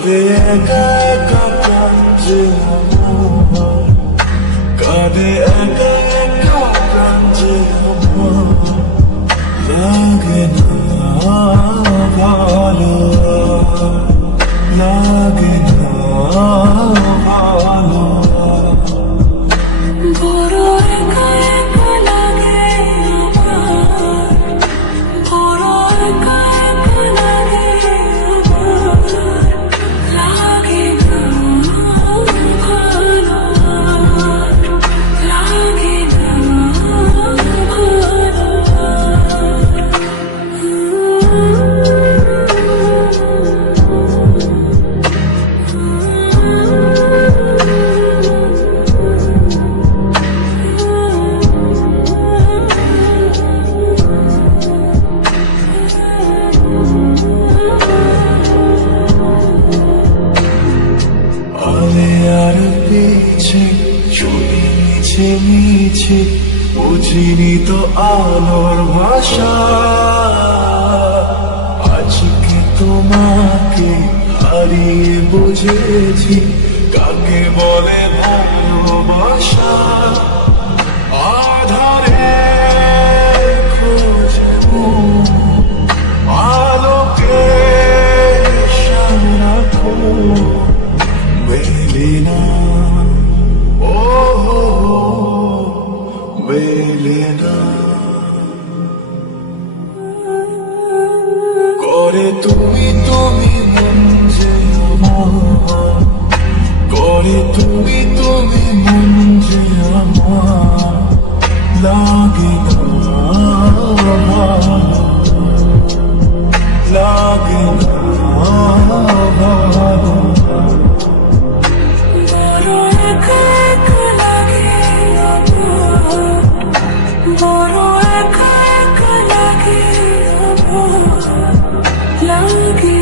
কাঁদে একা একা প্রাণ যে আমার, কাঁদে একা একা প্রাণ যে আমার, লাগে না ভালো, লাগে না ভালো। বড় একা একা লাগে আমার, বড় একা একা লাগে আমার, লাগে না ভালো, লাগে না আলে আর পিছে ছুটি মিছে মিছে বুঝিনি তো আলোর ভাষা, আজকে তোমাকে হারিয়ে বুঝেছি কাকে বলে ভালোবাসা। আধারে খুঁজবো আলোকে সারাখো, মেলে না ও মেলে না। করে তুমি তুমি মন যে আমার, করে তুমি তুমি মন যে আমার, লাগে না ভালো, লাগে না ভালো। বড় একা একা লাগে আমার, বড় একা একা লাগে আমার, লাগে